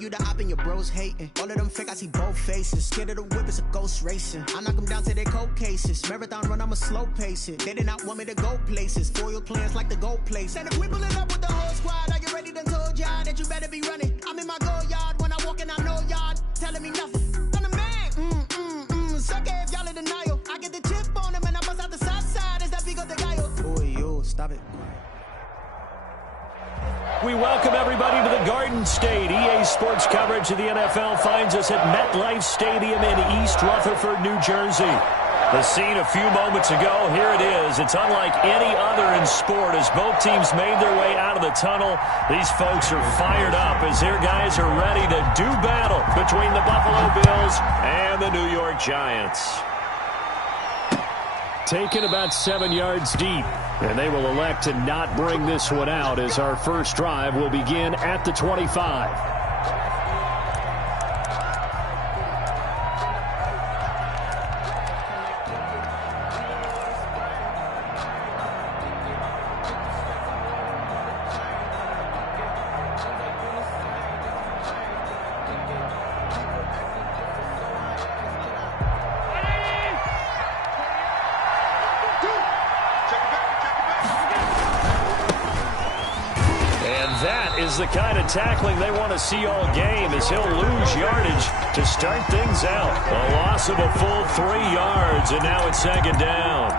you the op and your bros hating. All of them fake, I see both faces. Scared of the whip, it's a ghost racing. I knock them down to their cold cases. Marathon run, I'ma slow pace it. They did not want me to go places. Foil plans like the gold place. And if we pulling up with the whole squad, are you ready to told y'all that you better be running? I'm in my go yard when I walk in, I know y'all telling me nothing. I'm the man, suck it if y'all in denial. I get the chip on them and I bust out the south side. Is that big of the guy? Oh, yo, stop it. We welcome everybody to the Garden State. EA Sports coverage of the NFL finds us at MetLife Stadium in East Rutherford, New Jersey. The scene a few moments ago, here it is. It's unlike any other in sport as both teams made their way out of the tunnel. These folks are fired up as their guys are ready to do battle between the Buffalo Bills and the New York Giants. Taken about 7 yards deep, and they will elect to not bring this one out as our first drive will begin at the 25. The kind of tackling they want to see all game as he'll lose yardage to start things out. A loss of a full 3 yards, and now it's second down.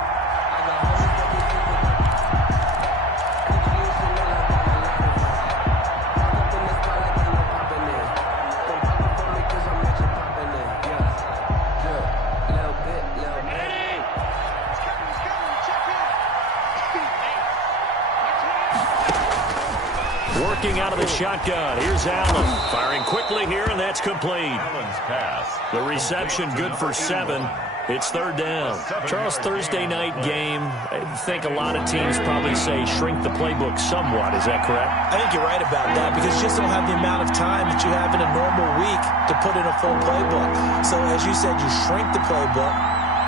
Out of the shotgun. Here's Allen. Firing quickly here, and that's complete. Allen's pass. The reception good for 7. It's third down. Charles, Thursday night game. I think a lot of teams probably say shrink the playbook somewhat. Is that correct? I think you're right about that because you just don't have the amount of time that you have in a normal week to put in a full playbook. So as you said, you shrink the playbook.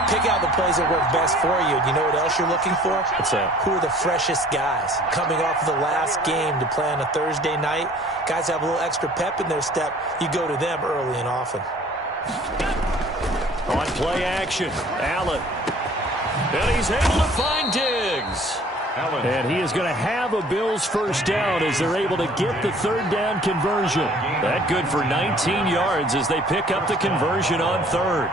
Pick out the plays that work best for you. You know what else you're looking for? What's that? Who are the freshest guys? Coming off of the last game to play on a Thursday night, guys have a little extra pep in their step. You go to them early and often. On play action, Allen. And he's able to find Diggs. Allen. And he is going to have a Bills first down as they're able to get the third down conversion. That good for 19 yards as they pick up the conversion on third.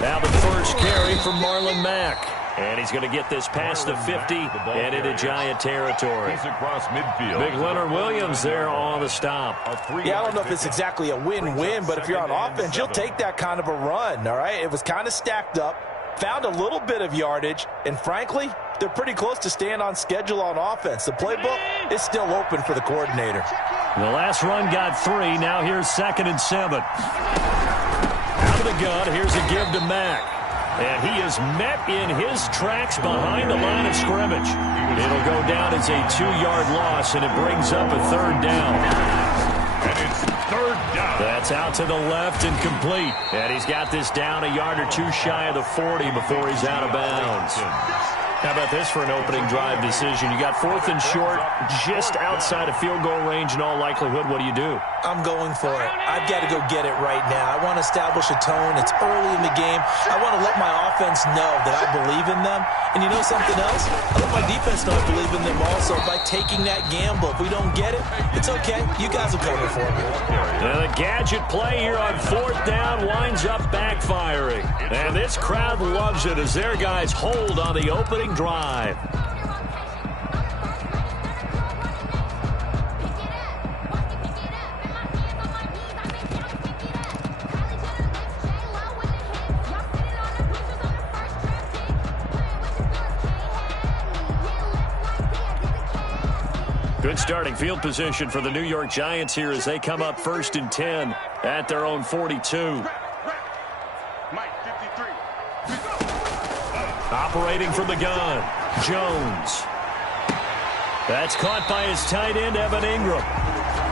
Now the first carry from Marlon Mack. And he's going to get this past the 50 and into Giant territory. Across midfield. Big Leonard Williams there on the stop. Yeah, I don't know if it's exactly a win-win, but if you're on offense, you'll take that kind of a run, all right? It was kind of stacked up, found a little bit of yardage, and frankly, they're pretty close to staying on schedule on offense. The playbook is still open for the coordinator. The last run got 3. Now here's 2nd and 7. Out of the gun, here's a give to Mack. And he is met in his tracks behind the line of scrimmage. It'll go down as a 2-yard loss, and it brings up a third down. And it's third down. That's out to the left and complete. And he's got this down a yard or 2 shy of the 40 before he's out of bounds. How about this for an opening drive decision? You got 4th and short, just outside of field goal range in all likelihood. What do you do? I'm going for it. I've got to go get it right now. I want to establish a tone. It's early in the game. I want to let my offense know that I believe in them. And you know something else? I let my defense know I believe in them also by taking that gamble. If we don't get it, it's okay. You guys will cover for me. And the gadget play here on 4th down winds up backfiring. And this crowd loves it as their guys hold on the opening drive. Good starting field position for the New York Giants here as they come up 1st and 10 at their own 42. Operating from the gun, Jones. That's caught by his tight end, Evan Ingram.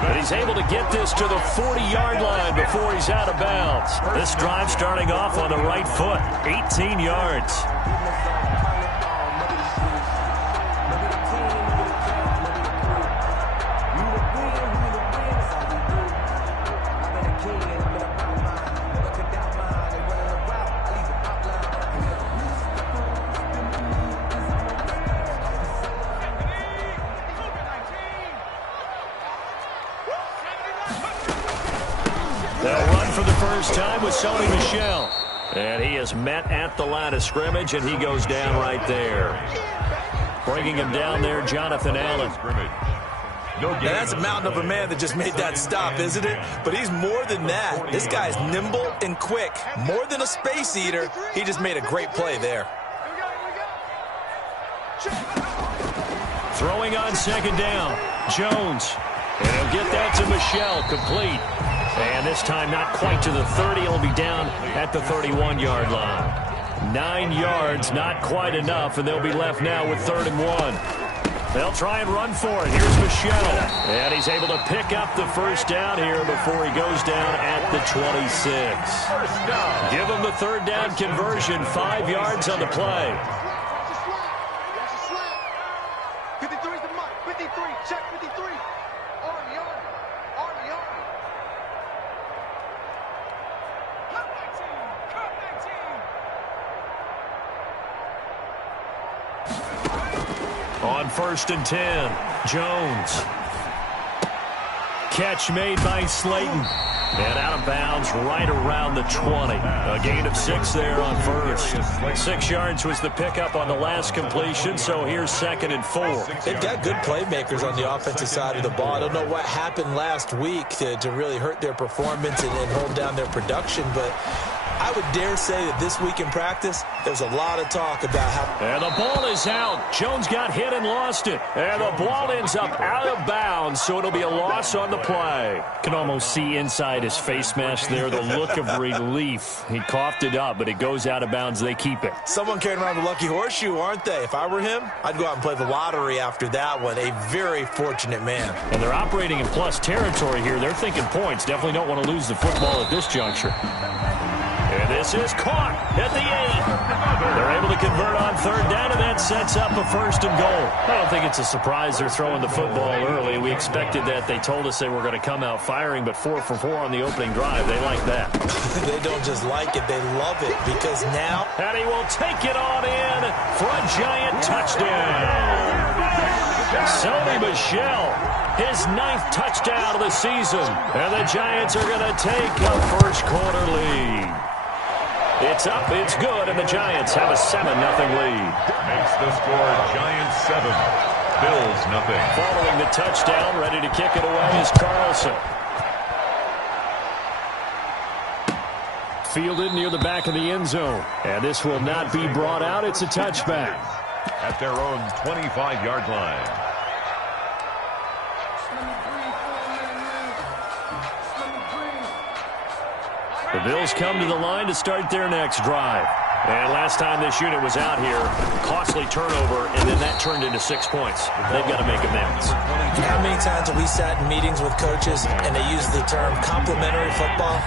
But he's able to get this to the 40-yard line before he's out of bounds. This drive starting off on the right foot, 18 yards. for the first time with Sony Michel. And he is met at the line of scrimmage, and he goes down right there. Bringing him down there, Jonathan Allen. Now that's a mountain of a man that just made that stop, isn't it? But he's more than that. This guy's nimble and quick. More than a space eater. He just made a great play there. Throwing on second down, Jones. And he'll get that to Michel, complete. And this time not quite to the 30. He'll be down at the 31-yard line. 9 yards, not quite enough, and they'll be left now with 3rd and 1. They'll try and run for it. Here's Michel. And he's able to pick up the first down here before he goes down at the 26. Give him the 3rd down conversion, 5 yards on the play. 53 is the mark. 53, check 53. Army. Cut that team. On 1st and 10, Jones. Catch made by Slayton. And out of bounds right around the 20. A gain of 6 there on first. 6 yards was the pickup on the last completion, so here's 2nd and 4. They've got good playmakers on the offensive side of the ball. I don't know what happened last week to really hurt their performance and hold down their production, but I would dare say that this week in practice, there's a lot of talk about how... And the ball is out. Jones got hit and lost it. And the ball ends up out of bounds, so it'll be a loss on the play. Can almost see inside his face mask there, the look of relief. He coughed it up, but it goes out of bounds. They keep it. Someone carrying around the lucky horseshoe, aren't they? If I were him, I'd go out and play the lottery after that one. A very fortunate man. And they're operating in plus territory here. They're thinking points. Definitely don't want to lose the football at this juncture. And this is caught at the 8. They're able to convert on 3rd down, and that sets up a 1st and goal. I don't think it's a surprise they're throwing the football early. We expected that. They told us they were going to come out firing, but 4 for 4 on the opening drive. They like that. They don't just like it, they love it, because now... And he will take it on in for a Giant touchdown. Sony Michel, his 9th touchdown of the season. And the Giants are going to take a first quarter lead. It's up, it's good, and the Giants have a 7-0 lead. Makes the score Giants 7, Bills 0. Following the touchdown, ready to kick it away is Carlson. Fielded near the back of the end zone. And this will not be brought out. It's a touchback. At their own 25-yard line. The Bills come to the line to start their next drive. And last time this unit was out here, costly turnover, and then that turned into 6 points. They've got to make amends. How many times have we sat in meetings with coaches and they use the term complementary football?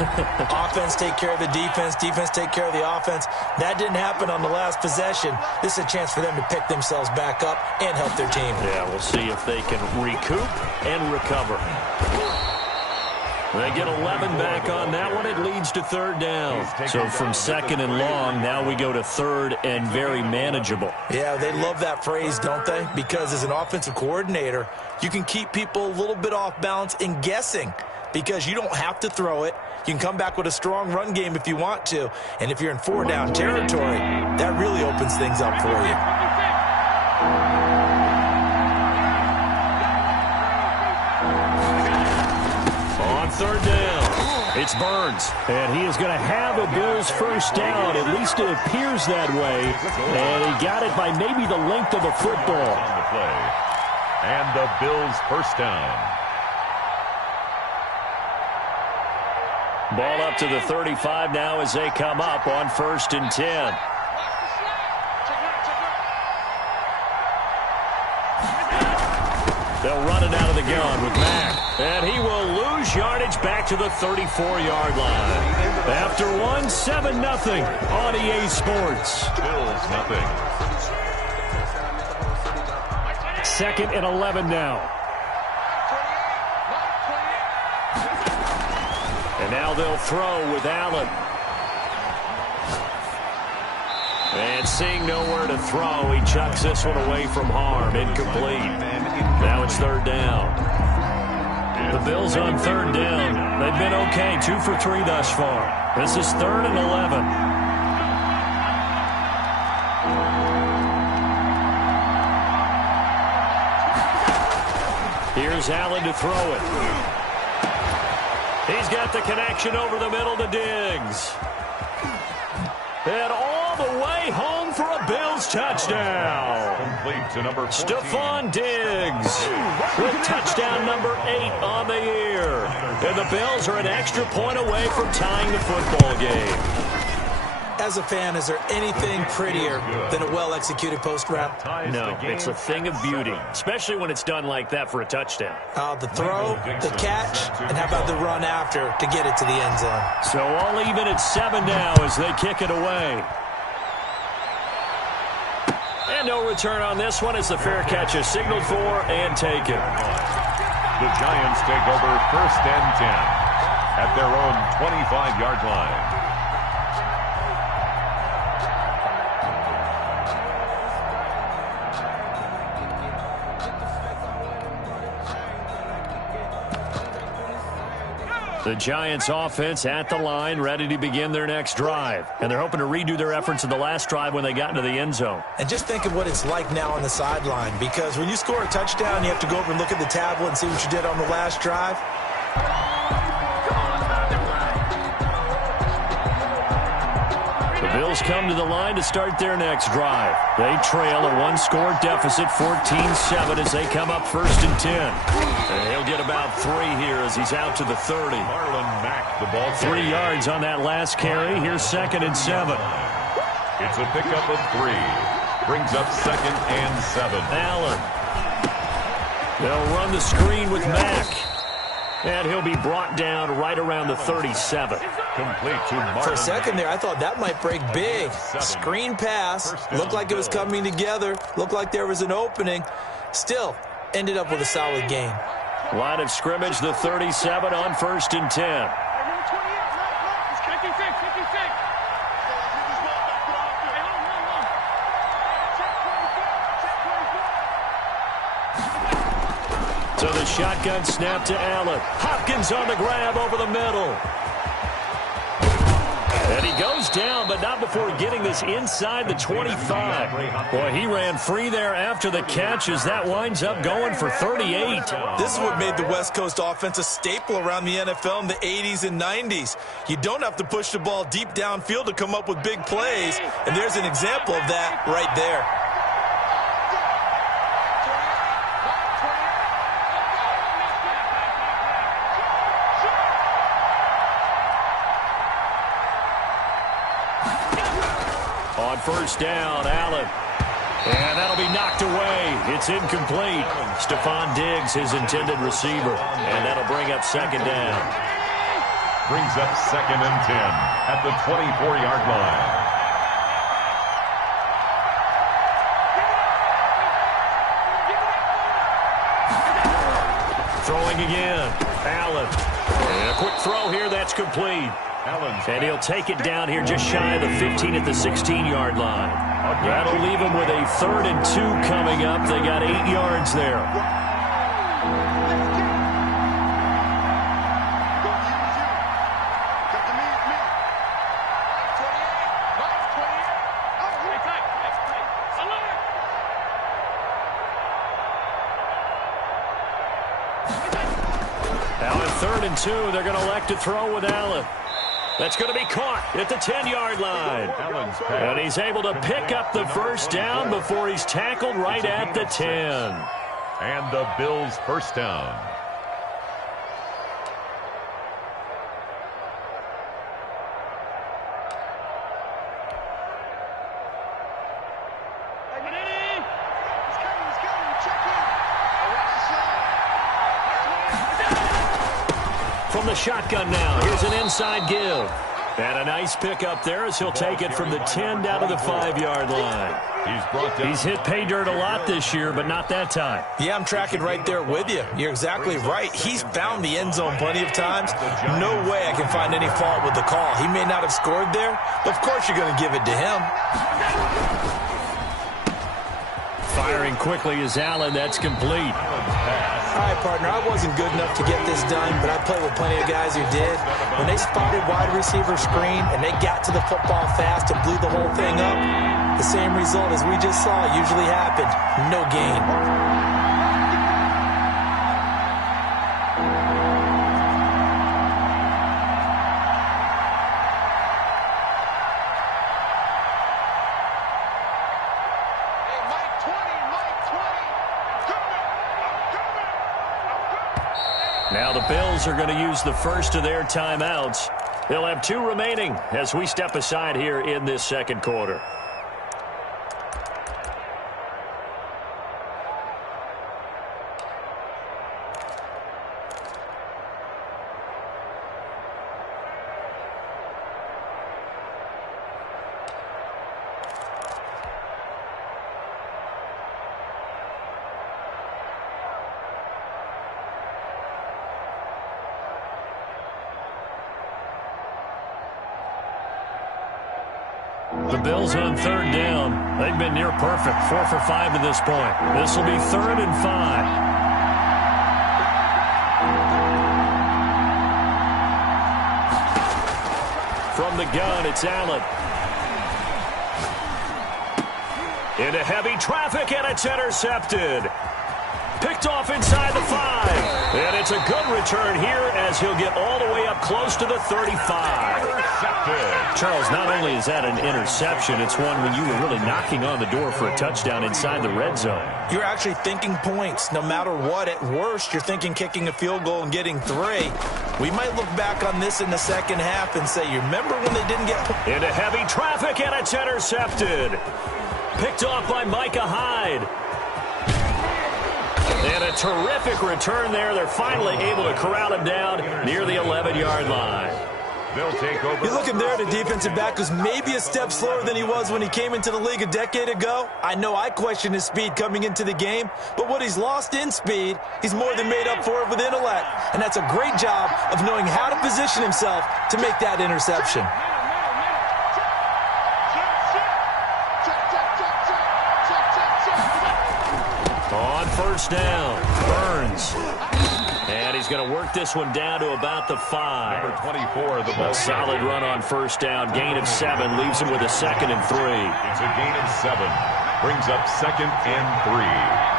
Offense take care of the defense, defense take care of the offense. That didn't happen on the last possession. This is a chance for them to pick themselves back up and help their team. Yeah, we'll see if they can recoup and recover. They get 11 back on that one. It leads to 3rd down. So from 2nd and long, now we go to 3rd and very manageable. Yeah, they love that phrase, don't they? Because as an offensive coordinator, you can keep people a little bit off balance and guessing because you don't have to throw it. You can come back with a strong run game if you want to. And if you're in 4-down territory, that really opens things up for you. On 3rd down, it's Burns. And he is going to have a Bills first down. At least it appears that way. And he got it by maybe the length of the football. On the play. And the Bills first down. Ball up to the 35 now as they come up on 1st and 10. They'll run it out of the gun with Mack. And he will lose yardage back to the 34-yard line. After 7-0 on EA Sports. Bills 0. 2nd and 11 now. And now they'll throw with Allen. And seeing nowhere to throw, he chucks this one away from harm. Incomplete. Now it's 3rd down. The Bills on third down. They've been okay, 2 for 3 thus far. This is 3rd and 11. Here's Allen to throw it. He's got the connection over the middle to Diggs. And all the way home for a Bills touchdown. Complete to number 14. Stephon Diggs with touchdown number 8 on the year. And the Bills are an extra point away from tying the football game. As a fan, is there anything prettier than a well-executed post route? No, it's a thing of beauty, especially when it's done like that for a touchdown. The throw, the catch, and how about the run after to get it to the end zone? So all even at 7 now as they kick it away. And no return on this one as the fair catch is signaled for and taken. The Giants take over 1st and 10 at their own 25-yard line. The Giants offense at the line, ready to begin their next drive. And they're hoping to redo their efforts in the last drive when they got into the end zone. And just think of what it's like now on the sideline, because when you score a touchdown, you have to go over and look at the tablet and see what you did on the last drive. The Bills come to the line to start their next drive. They trail a one-score deficit, 14-7, as they come up 1st and 10. And he'll get about 3 here as he's out to the 30. Marlon Mack, the ball 3 yards on that last carry. Here's 2nd and 7. It's a pickup of 3. Brings up 2nd and 7. Allen. They'll run the screen with Mack. And he'll be brought down right around the 37. Complete to Marlon. For a second there, I thought that might break big. Screen pass. Looked like it was coming together. Looked like there was an opening. Still, ended up with a solid gain. Line of scrimmage, the 37 on 1st and 10. So the shotgun snap to Allen. Hopkins on the grab over the middle. And he goes down, but not before getting this inside the 25. Boy, he ran free there after the catch as that winds up going for 38. This is what made the West Coast offense a staple around the NFL in the 80s and 90s. You don't have to push the ball deep downfield to come up with big plays, and there's an example of that right there. On 1st down, Allen. And that'll be knocked away. It's incomplete. Stephon Diggs, his intended receiver. And that'll bring up 2nd down. Brings up 2nd and 10 at the 24-yard line. Throwing again. Allen. And a quick throw here. That's complete. And he'll take it down here just shy of the 15 at the 16-yard line. That'll leave him with a 3rd and 2 coming up. They got 8 yards there. Now at 3rd and 2, they're going to elect to throw with Allen. That's going to be caught at the 10-yard line. And he's able to pick up the 1st down before he's tackled right at the 10. And the Bills' 1st down. From the shotgun now, here's an inside give. And a nice pickup there as he'll take it from the 10 down to the 5-yard line. He's hit pay dirt a lot this year, but not that time. Yeah, I'm tracking right there with you. You're exactly right. He's found the end zone plenty of times. No way I can find any fault with the call. He may not have scored there, but of course you're going to give it to him. Firing quickly is Allen. That's complete. All right, partner, I wasn't good enough to get this done, but I played with plenty of guys who did. When they spotted wide receiver screen and they got to the football fast and blew the whole thing up, the same result as we just saw usually happened. No gain. Now the Bills are going to use the first of their timeouts. They'll have 2 remaining as we step aside here in this second quarter. The Bills on third down. They've been near perfect. 4 for 5 to this point. This will be 3rd and 5. From the gun, it's Allen. Into heavy traffic, and it's intercepted. Picked off inside the 5. And it's a good return here as he'll get all the way up close to the 35. Charles, not only is that an interception, it's one when you were really knocking on the door for a touchdown inside the red zone. You're actually thinking points. No matter what, at worst, you're thinking kicking a field goal and getting 3. We might look back on this in the second half and say, you remember when they didn't get... Into heavy traffic, and it's intercepted. Picked off by Micah Hyde. And a terrific return there. They're finally able to corral him down near the 11-yard line. They'll take over. You're looking there at a defensive back who's maybe a step slower than he was when he came into the league a decade ago. I know I questioned his speed coming into the game, but what he's lost in speed, he's more than made up for it with intellect. And that's a great job of knowing how to position himself to make that interception. On first down, Burns. And he's going to work this one down to about the 5. Number 24, the ball. A solid run on first down. Gain of 7 leaves him with a 2nd and 3. It's a gain of 7. Brings up 2nd and 3.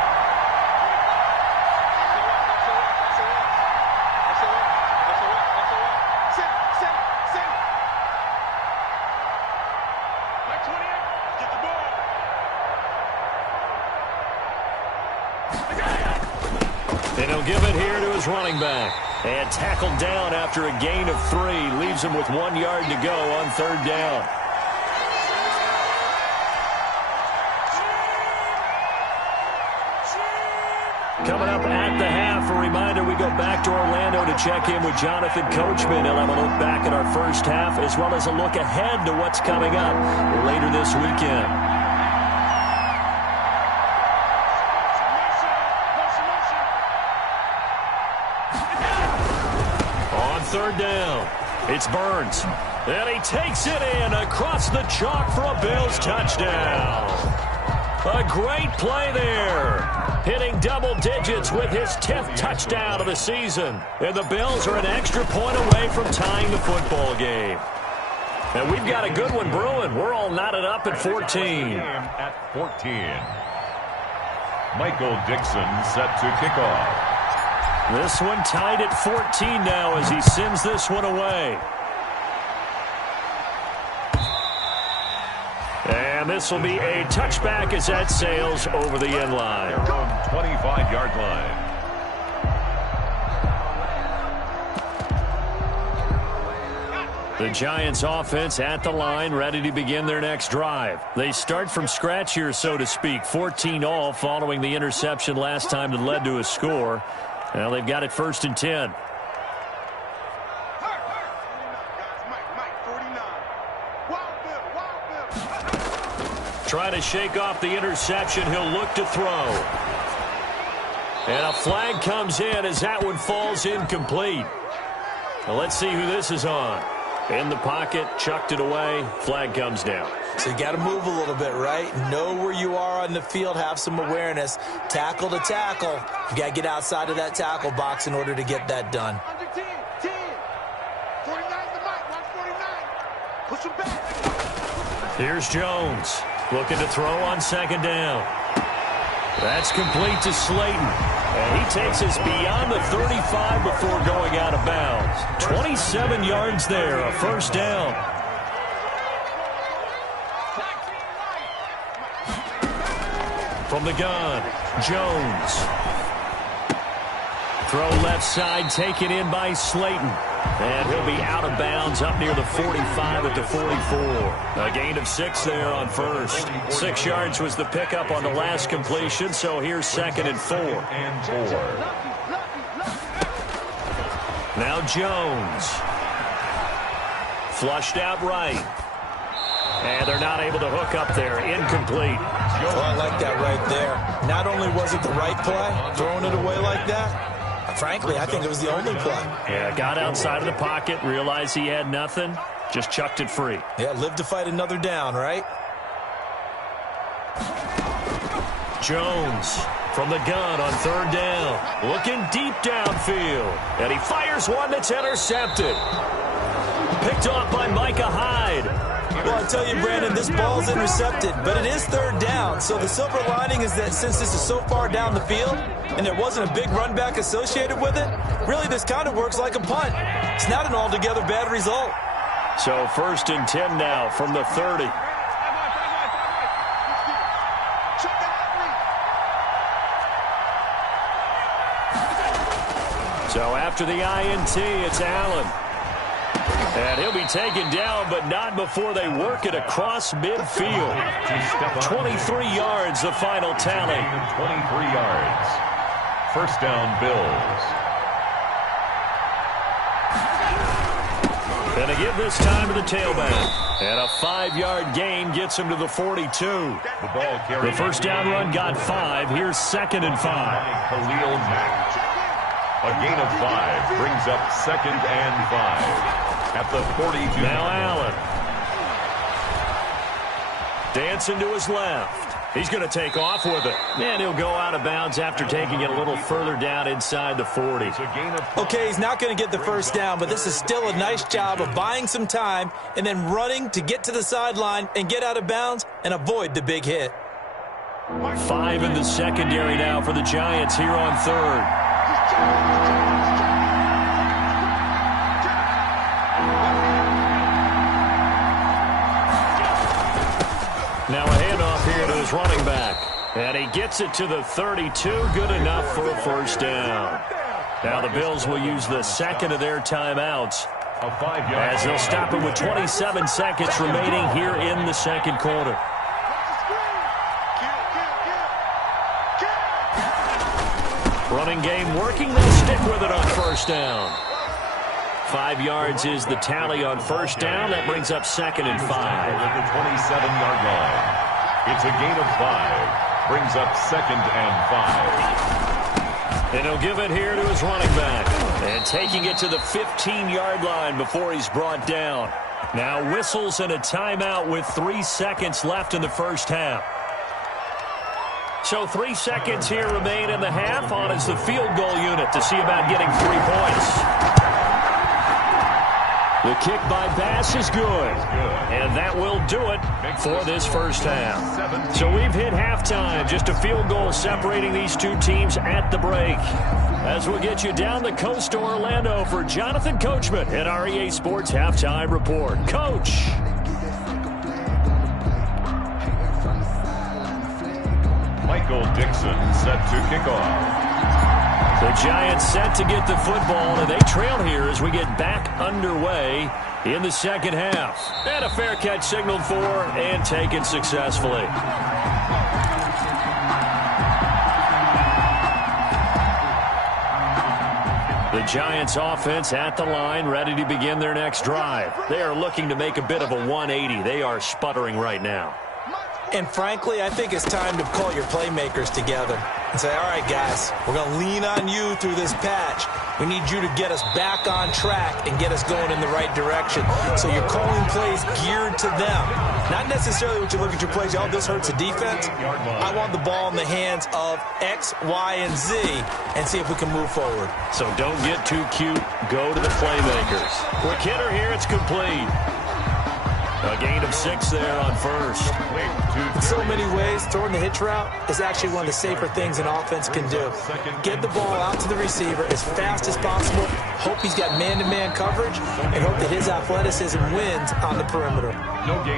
And he'll give it here to his running back. And tackled down after a gain of 3. Leaves him with 1 yard to go on third down. Coming up at the half, a reminder we go back to Orlando to check in with Jonathan Coachman. He'll have a look back at our first half as well as a look ahead to what's coming up later this weekend. Third down. It's Burns. And he takes it in across the chalk for a Bills touchdown. A great play there. Hitting double digits with his 10th touchdown of the season. And the Bills are an extra point away from tying the football game. And we've got a good one brewing. We're all knotted up at 14. At 14. Michael Dixon set to kick off. This one tied at 14 now as he sends this one away. And this will be a touchback as that sails over the end line. Their own 25-yard line. The Giants offense at the line, ready to begin their next drive. They start from scratch here, so to speak. 14-all following the interception last time that led to a score. Well, they've got it 1st and 10. Trying to shake off the interception. He'll look to throw. And a flag comes in as that one falls incomplete. Well, let's see who this is on. In the pocket, chucked it away, flag comes down. So you got to move a little bit, right? Know where you are on the field, have some awareness. Tackle to tackle. You got to get outside of that tackle box in order to get that done. Under 10, 10. 49 the mic, 149. Push him back. Here's Jones, looking to throw on second down. That's complete to Slayton. And he takes us beyond the 35 before going out of bounds. 27 yards there, a first down. From the gun, Jones. Throw left side, taken in by Slayton. And he'll be out of bounds up near the 45 at the 44. A gain of 6 there on first. 6 yards was the pickup on the last completion, so here's 2nd and 4. Now Jones. Flushed out right. And they're not able to hook up there. Incomplete. Well, I like that right there. Not only was it the right play, throwing it away like that, frankly, I think it was the only play. Yeah, got outside of the pocket, realized he had nothing, just chucked it free. Yeah, live to fight another down, right? Jones from the gun on 3rd down. Looking deep downfield. And he fires one that's intercepted. Picked off by Micah Hyde. Well, I tell you, Brandon, this ball's intercepted, but it is 3rd down. So the silver lining is that since this is so far down the field and there wasn't a big run back associated with it, really this kind of works like a punt. It's not an altogether bad result. So 1st and 10 now from the 30. So after the INT, it's Allen. And he'll be taken down, but not before they work it across midfield. 23 yards, the final tally. 23 yards. First down, Bills. And to give this time to the tailback. And a 5-yard gain gets him to the 42. The first down run got 5. Here's 2nd and 5. Khalil Mack. A gain of 5 brings up 2nd and 5. At the 42. Now Allen. Dancing to his left. He's going to take off with it. And he'll go out of bounds after taking it a little further down inside the 40. Okay, he's not going to get the first down, but this is still a nice job of buying some time and then running to get to the sideline and get out of bounds and avoid the big hit. 5 in the secondary now for the Giants here on 3rd. Now a handoff here to his running back. And he gets it to the 32. Good enough for a first down. Now the Bills will use the 2nd of their timeouts as they'll stop it with 27 seconds remaining here in the 2nd quarter. Running game working. They'll stick with it on first down. 5 yards is the tally on first down. That brings up 2nd and 5. At the 27-yard line. It's a gain of 5. Brings up 2nd and 5. And he'll give it here to his running back. And taking it to the 15-yard line before he's brought down. Now whistles and a timeout with 3 seconds left in the first half. So 3 seconds here remain in the half. On is the field goal unit to see about getting 3 points. The kick by Bass is good. And that will do it for this first half. So we've hit halftime. Just a field goal separating these two teams at the break. As we'll get you down the coast to Orlando for Jonathan Coachman at our EA Sports Halftime Report. Coach. Michael Dixon set to kick off. The Giants set to get the football, and they trail here as we get back underway in the second half. And a fair catch signaled for and taken successfully. The Giants offense at the line, ready to begin their next drive. They are looking to make a bit of a 180. They are sputtering right now. And frankly, I think it's time to call your playmakers together and say, all right, guys, we're going to lean on you through this patch. We need you to get us back on track and get us going in the right direction. So you're calling plays geared to them. Not necessarily what you look at your plays, oh, this hurts the defense. I want the ball in the hands of X, Y, and Z and see if we can move forward. So don't get too cute. Go to the playmakers. Quick hitter here. It's complete. A gain of 6 there on first. In so many ways, throwing the hitch route is actually one of the safer things an offense can do. Get the ball out to the receiver as fast as possible, hope he's got man-to-man coverage, and hope that his athleticism wins on the perimeter.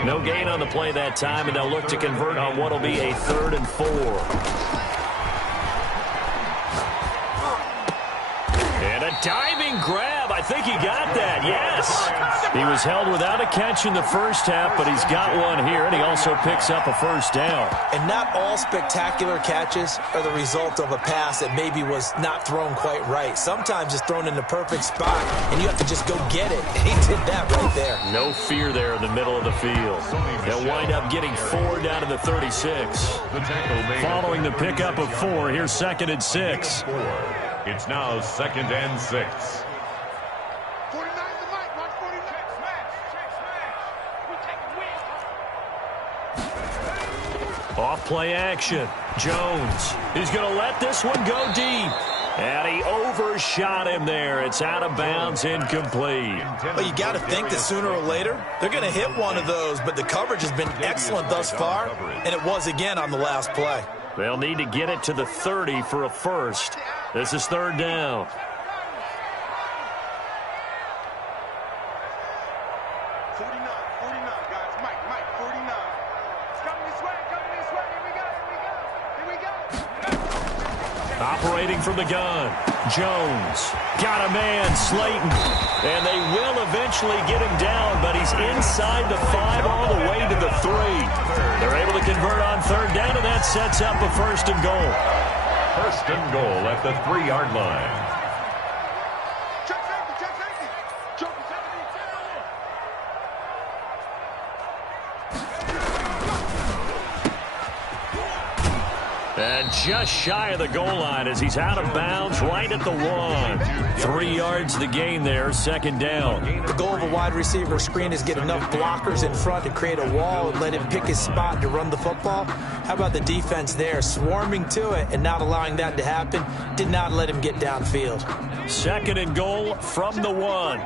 No gain on the play that time, and they'll look to convert on what will be a 3rd and 4. And a diving grab. I think he got that, yes. He was held without a catch in the first half, but he's got one here, and he also picks up a first down. And not all spectacular catches are the result of a pass that maybe was not thrown quite right. Sometimes it's thrown in the perfect spot, and you have to just go get it. And he did that right there. No fear there in the middle of the field. They'll wind up getting 4 down to the 36. Following the pickup of 4, here's 2nd and 6. It's now 2nd and 6. 49 the mic, 149. Off play action. Jones. He's going to let this one go deep. And he overshot him there. It's out of bounds, incomplete. Well, you got to think that sooner or later they're going to hit one of those, but the coverage has been excellent thus far, and it was again on the last play. They'll need to get it to the 30 for a first. This is 3rd down. 49, guys. Mike, 49. It's coming this way. Here we go. Operating from the gun. Jones. Got a man, Slayton. And they will eventually get him down, but he's inside the 5 all the way to the 3. They're able to convert on 3rd down, and that sets up a 1st and goal. 1st and goal at the 3-yard line. Check safety. Joke safety. And just shy of the goal line as he's out of bounds right at the 1. 3 yards to gain there, 2nd down. The goal of a wide receiver screen is get enough blockers in front to create a wall and let him pick his spot to run the football. How about the defense there, swarming to it and not allowing that to happen? Did not let him get downfield. 2nd and goal from the 1.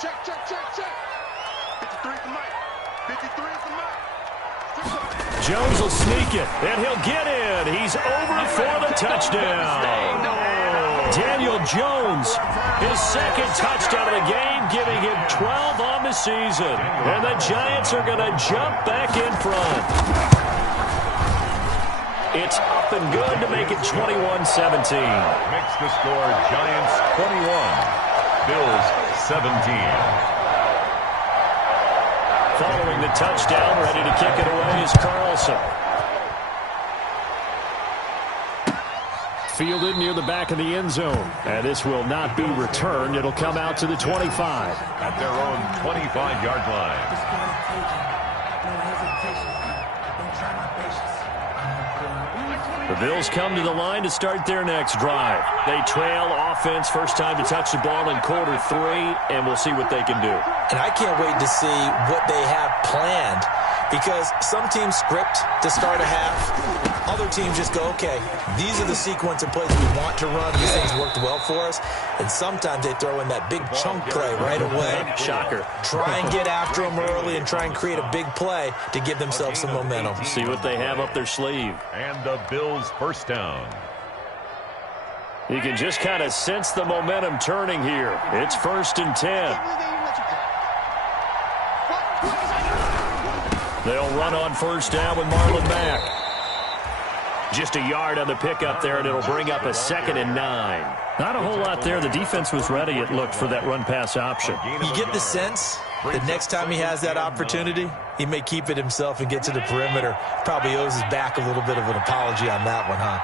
Check. 53 is the mic. 53 is the mic. Jones will sneak it, and he'll get in. He's over for the touchdown. Daniel Jones, his 2nd touchdown of the game, giving him 12 on the season. And the Giants are going to jump back in front. It's up and good to make it 21-17. Makes the score Giants 21, Bills 17. Following the touchdown, ready to kick it away is Carlson. Fielded near the back of the end zone. And this will not be returned. It'll come out to the 25. At their own 25-yard line. The Bills come to the line to start their next drive. They trail offense, first time to touch the ball in quarter 3, and we'll see what they can do. And I can't wait to see what they have planned, because some teams script to start a half. Other teams just go, okay, these are the sequence of plays we want to run. These things worked well for us. And sometimes they throw in that big chunk play right away. Shocker. Try and get after them early and try and create a big play to give themselves some momentum. See what they have up their sleeve. And the Bills' first down. You can just kind of sense the momentum turning here. It's 1st and 10. They'll run on 1st down with Marlon Mack. Just a yard on the pickup there, and it'll bring up a 2nd and 9. Not a whole lot there. The defense was ready, it looked, for that run-pass option. You get the sense that next time he has that opportunity, he may keep it himself and get to the perimeter. Probably owes his back a little bit of an apology on that one, huh?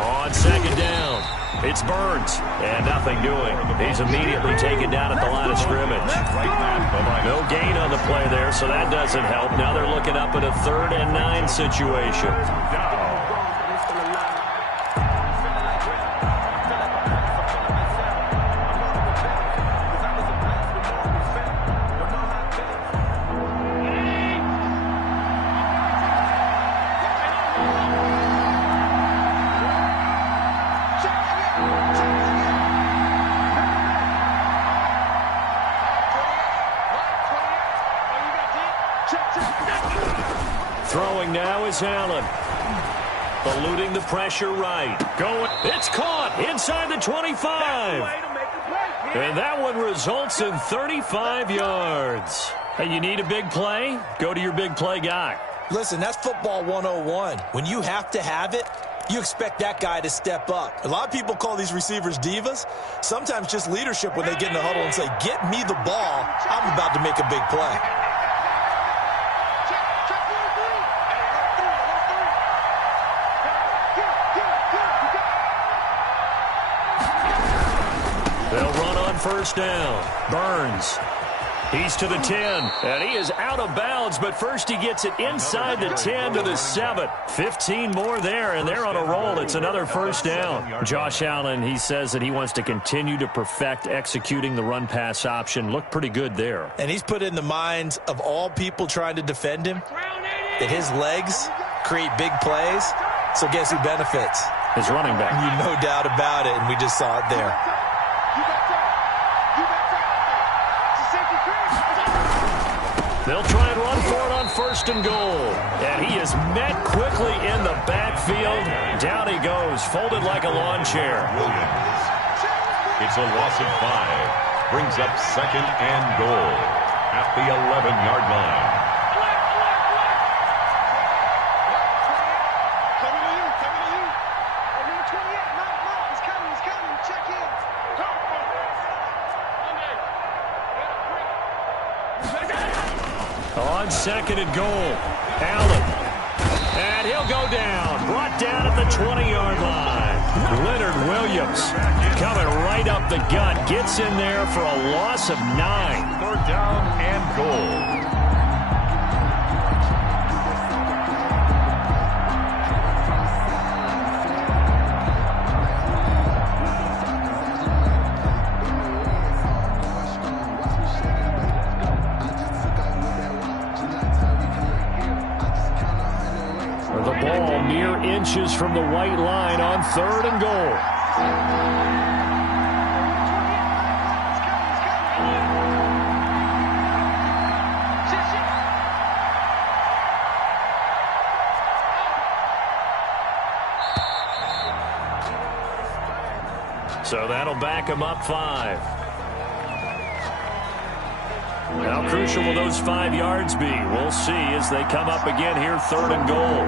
On 2nd down, It's Burns, and nothing doing. He's immediately taken down at the line of scrimmage. No gain on the play there, so that doesn't help. Now they're looking up at a 3rd and 9 situation. Throwing now is Allen. Eluding the pressure right. Going. It's caught inside the 25. And that one results in 35 yards. Hey, you need a big play? Go to your big play guy. Listen, that's football 101. When you have to have it, you expect that guy to step up. A lot of people call these receivers divas. Sometimes just leadership when they get in the huddle and say, get me the ball. I'm about to make a big play. They'll run on first down. Burns. He's to the 10, and he is out of bounds, but first he gets it inside the 10 to the 7. 15 more there, and they're on a roll. It's another first down. Josh Allen, he says that he wants to continue to perfect executing the run-pass option. Looked pretty good there. And he's put in the minds of all people trying to defend him that his legs create big plays. So guess who benefits? His running back. No doubt about it, and we just saw it there. They'll try and run for it on first and goal. And he is met quickly in the backfield. Down he goes, folded like a lawn chair. Williams. It's a loss of 5. Brings up 2nd and goal at the 11-yard line. On 2nd and goal, Allen. And he'll go down. Brought down at the 20-yard line. Leonard Williams coming right up the gut. Gets in there for a loss of 9. 3rd down and goal. The ball mere inches from the white line on 3rd and goal. So that'll back him up 5. How crucial will those 5 yards be? We'll see as they come up again here, 3rd and goal.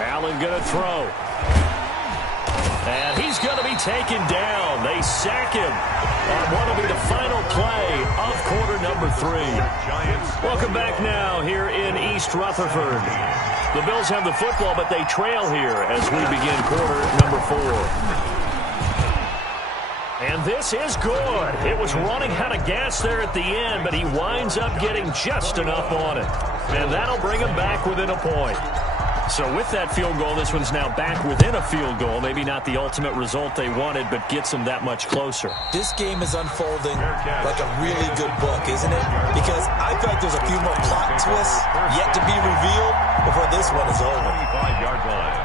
Allen going to throw. And he's going to be taken down. They sack him on what will be the final play of quarter number 3. Welcome back now here in East Rutherford. The Bills have the football, but they trail here as we begin quarter number 4. And this is good. It was running out of gas there at the end, but he winds up getting just enough on it. And that'll bring him back within a point. So with that field goal, this one's now back within a field goal. Maybe not the ultimate result they wanted, but gets them that much closer. This game is unfolding like a really good book, isn't it? Because I feel like there's a few more plot twists yet to be revealed before this one is over. 25-yard line.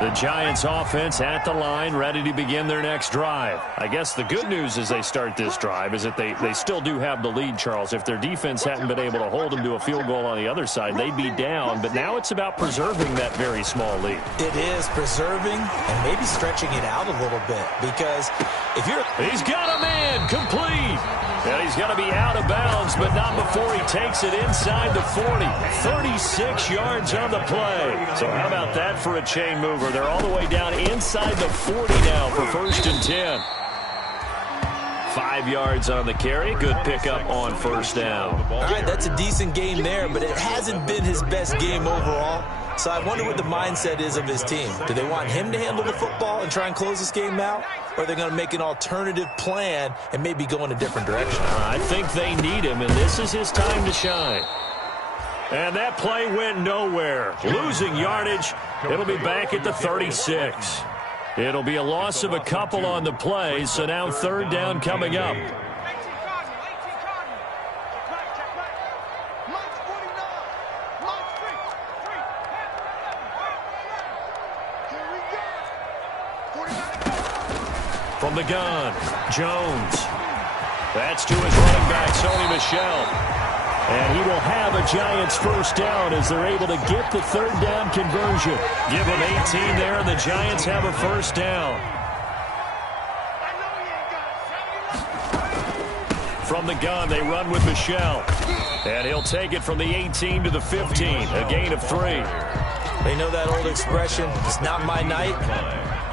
The Giants offense at the line, ready to begin their next drive. I guess the good news as they start this drive is that they still do have the lead, Charles. If their defense hadn't been able to hold them to a field goal on the other side, they'd be down. But now it's about preserving that very small lead. It is preserving and maybe stretching it out a little bit. Because if you're... He's got a man complete. And he's going to be out of bounds, but not before he takes it inside the 40. 36 yards on the play. So how about that for a chain mover? They're all the way down inside the 40 now for 1st and 10. 5 yards on the carry. Good pickup on 1st down. All right, that's a decent game there, but it hasn't been his best game overall. So I wonder what the mindset is of his team. Do they want him to handle the football and try and close this game out? Or are they going to make an alternative plan and maybe go in a different direction? I think they need him, and this is his time to shine. And that play went nowhere. Losing yardage. It'll be back at the 36. It'll be a loss of a couple on the play, so now 3rd down coming up. From the gun, Jones. That's to his running back, Sony Michel. And he will have a Giants 1st down as they're able to get the 3rd down conversion. Give him 18 there, and the Giants have a 1st down. From the gun, they run with Michel. And he'll take it from the 18 to the 15, a gain of 3. They know that old expression, it's not my night.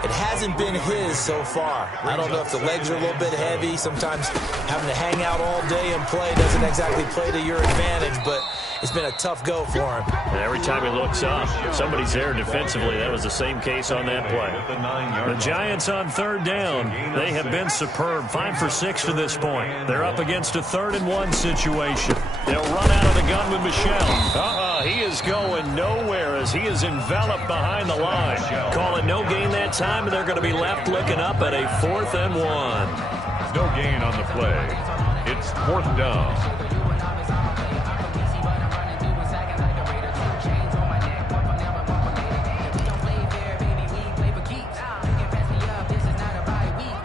It hasn't been his so far. I don't know if the legs are a little bit heavy. Sometimes having to hang out all day and play doesn't exactly play to your advantage, but it's been a tough go for him. And every time he looks up, somebody's there defensively. That was the same case on that play. The Giants on 3rd down. They have been superb. 5 for 6 to this point. They're up against a 3rd and 1 situation. They'll run out of the gun with Michel. He is going nowhere as he is enveloped behind the line. Call it no gain that time, and they're going to be left looking up at a 4th and 1. No gain on the play. It's 4th down.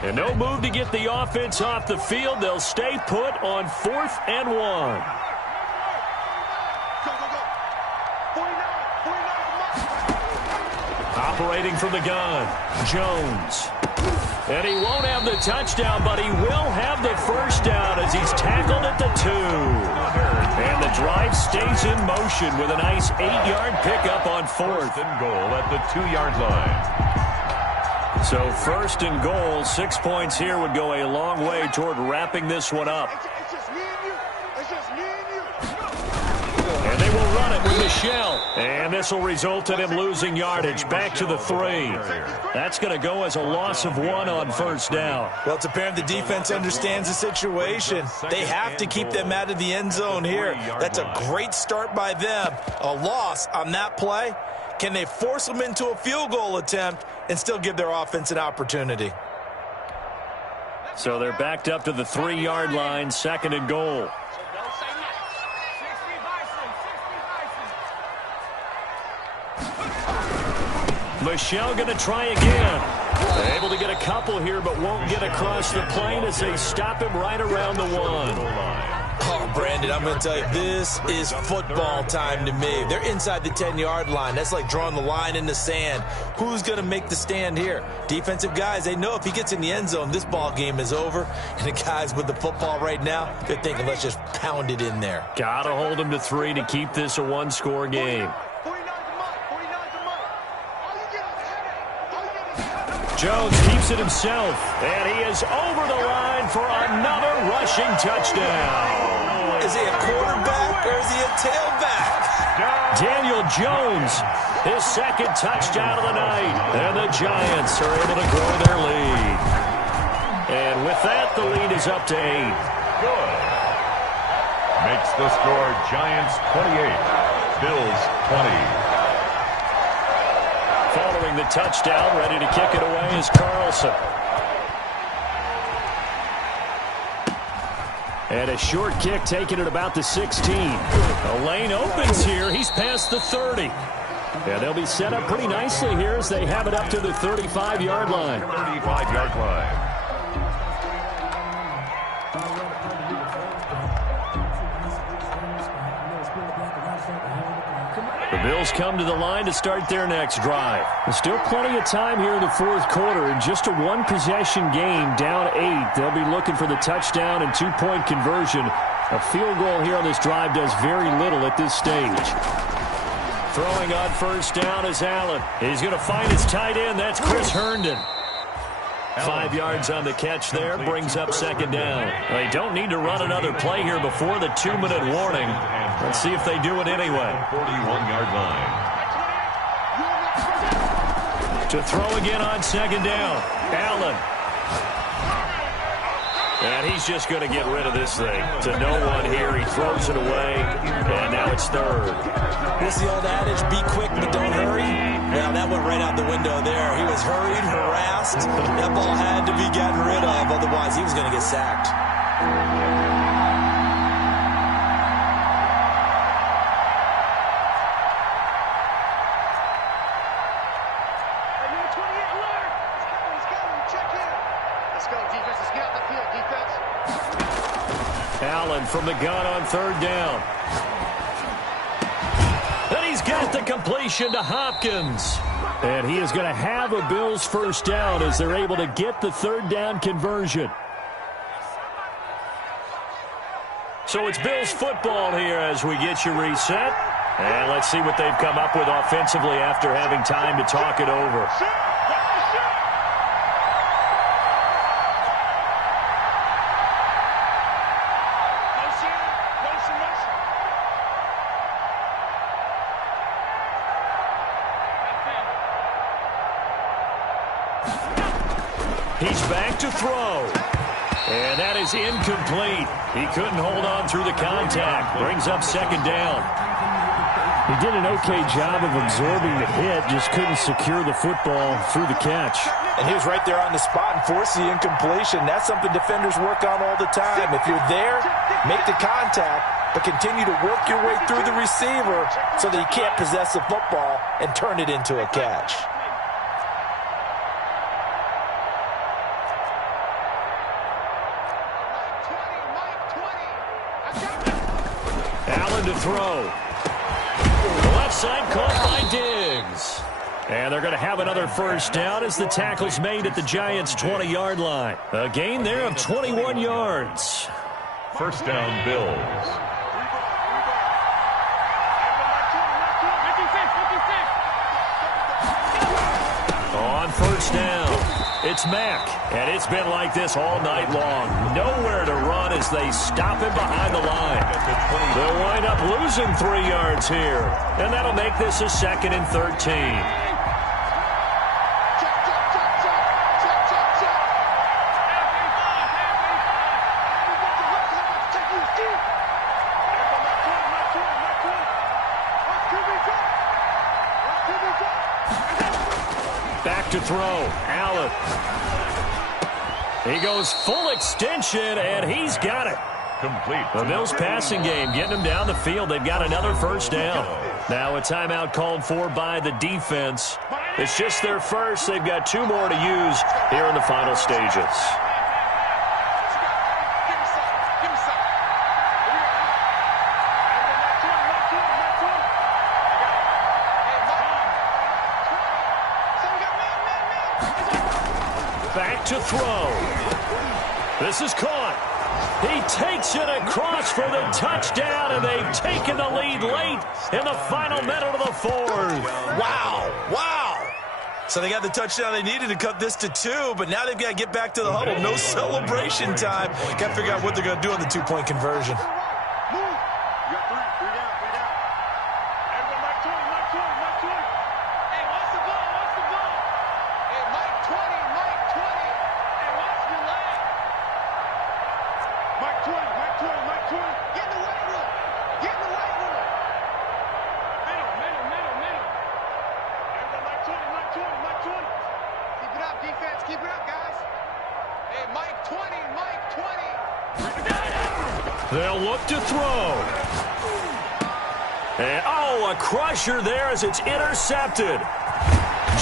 And no move to get the offense off the field. They'll stay put on 4th and 1. Operating from the gun, Jones. And he won't have the touchdown, but he will have the 1st down as he's tackled at the 2. And the drive stays in motion with a nice 8-yard pickup on 4th and goal at the 2-yard line. So 1st and goal, 6 points here would go a long way toward wrapping this one up. It's just me and you. It's just me and you. And they will run it with Michel. And this will result in him losing yardage back to the 3. That's going to go as a loss of 1 on 1st down. Well, it's apparent the defense understands the situation. They have to keep them out of the end zone here. That's a great start by them. A loss on that play. Can they force them into a field goal attempt and still give their offense an opportunity? So they're backed up to the 3-yard line, 2nd and goal. Michel going to try again. Able to get a couple here, but won't get across the plane as they stop him right around the 1. Oh, Brandon, I'm going to tell you, this is football time to me. They're inside the 10-yard line. That's like drawing the line in the sand. Who's going to make the stand here? Defensive guys, they know if he gets in the end zone, this ball game is over. And the guys with the football right now, they're thinking, let's just pound it in there. Got to hold him to 3 to keep this a 1-score game. Jones keeps it himself, and he is over the line for another rushing touchdown. Is he a quarterback or is he a tailback? Daniel Jones, his 2nd touchdown of the night, and the Giants are able to grow their lead. And with that, the lead is up to 8. Good. Makes the score Giants 28, Bills 20. Following the touchdown, ready to kick it away is Carlson. And a short kick taken at about the 16. The lane opens here. He's past the 30. And they'll be set up pretty nicely here as they have it up to the 35-yard line. 35-yard line. Come on. The Bills come to the line to start their next drive. There's still plenty of time here in the fourth quarter, and just a one-possession game, down 8. They'll be looking for the touchdown and two-point conversion. A field goal here on this drive does very little at this stage. Throwing on first down is Allen. He's going to find his tight end. That's Chris Herndon. 5 yards on the catch there, brings up second down. They don't need to run another play here before the 2-minute warning. Let's see if they do it anyway. 41-yard line. To throw again on second down, Allen. And he's just going to get rid of this thing. To no one here, he throws it away, and now it's third. This is the old adage, be quick but don't hurry. Well, that went right out the window there. He was hurried, harassed. That ball had to be gotten rid of, otherwise he was going to get sacked. Allen from the gun on third down. And he's got the completion to Hopkins. And he is going to have a Bills first down as they're able to get the third down conversion. So it's Bills football here as we get you reset. And let's see what they've come up with offensively after having time to talk it over. He's back to throw. And that is incomplete. He couldn't hold on through the contact. Brings up second down. He did an okay job of absorbing the hit, just couldn't secure the football through the catch. And he was right there on the spot and forced the incompletion. That's something defenders work on all the time. If you're there, make the contact, but continue to work your way through the receiver so that he can't possess the football and turn it into a catch. Allen to throw. The left side caught by Diggs. And they're going to have another first down as the tackle's made at the Giants' 20-yard line. A gain there of 21 yards. First down, Bills. On first down, it's Mack. And it's been like this all night long. Nowhere to run as they stop him behind the line. They'll wind up losing 3 yards here. And that'll make this a 2nd and 13. Back to throw, Allen. He goes full extension, and he's got it. Complete. The Bills passing game, getting them down the field. They've got another first down. Now a timeout called for by the defense. It's just their first. They've got 2 more to use here in the final stages. Back to throw. This is caught. He takes it across for the touchdown, and they've taken the lead late in the final minute of the fourth. Wow. Wow. So they got the touchdown they needed to cut this to 2, but now they've got to get back to the huddle. No celebration time. Got to figure out what they're going to do on the 2-point conversion. They'll look to throw. And, oh, a crusher there as it's intercepted.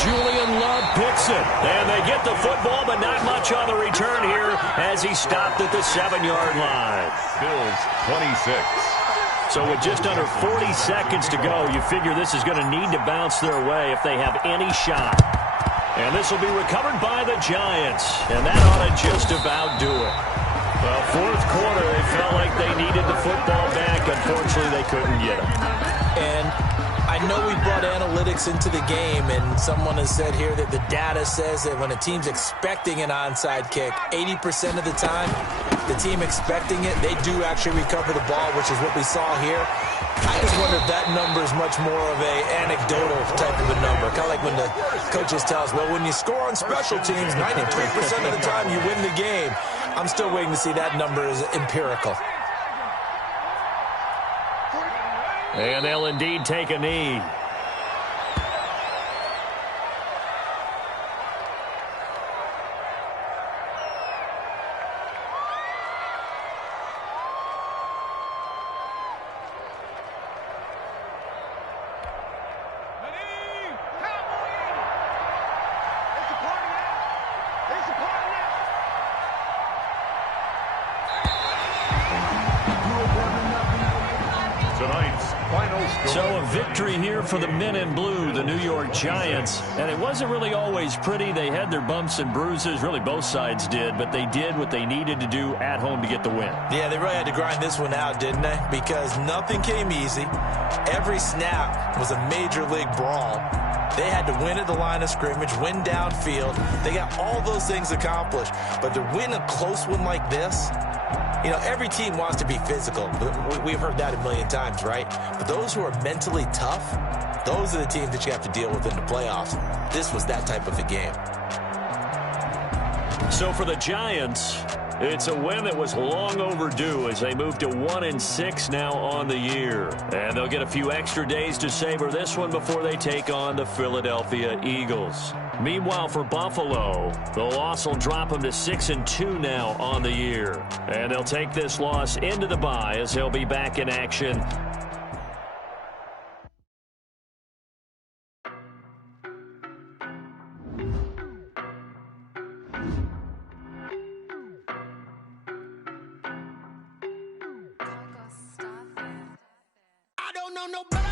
Julian Love picks it. And they get the football, but not much on the return here as he stopped at the 7-yard line. Bills 26. So with just under 40 seconds to go, you figure this is going to need to bounce their way if they have any shot. And this will be recovered by the Giants. And that ought to just about do it. Well, fourth quarter, they felt like they needed the football back. Unfortunately, they couldn't get it. And I know we brought analytics into the game, and someone has said here that the data says that when a team's expecting an onside kick, 80% of the time, the team expecting it, they do actually recover the ball, which is what we saw here. I just wonder if that number is much more of a anecdotal type of a number. Kind of like when the coaches tell us, well, when you score on special teams, 93% of the time you win the game. I'm still waiting to see that number is empirical. And they'll indeed take a knee. So a victory here for the men in blue, the New York Giants. And it wasn't really always pretty. They had their bumps and bruises. Really, both sides did. But they did what they needed to do at home to get the win. Yeah, they really had to grind this one out, didn't they? Because nothing came easy. Every snap was a major league brawl. They had to win at the line of scrimmage, win downfield. They got all those things accomplished. But to win a close one like this, you know, every team wants to be physical. We've heard that a million times, right? But those who are mentally tough, those are the teams that you have to deal with in the playoffs. This was that type of a game. So for the Giants, it's a win that was long overdue as they move to 1-6 now on the year. And they'll get a few extra days to savor this one before they take on the Philadelphia Eagles. Meanwhile, for Buffalo, the loss will drop them to 6-2 now on the year. And they'll take this loss into the bye as they'll be back in action. I don't know nobody.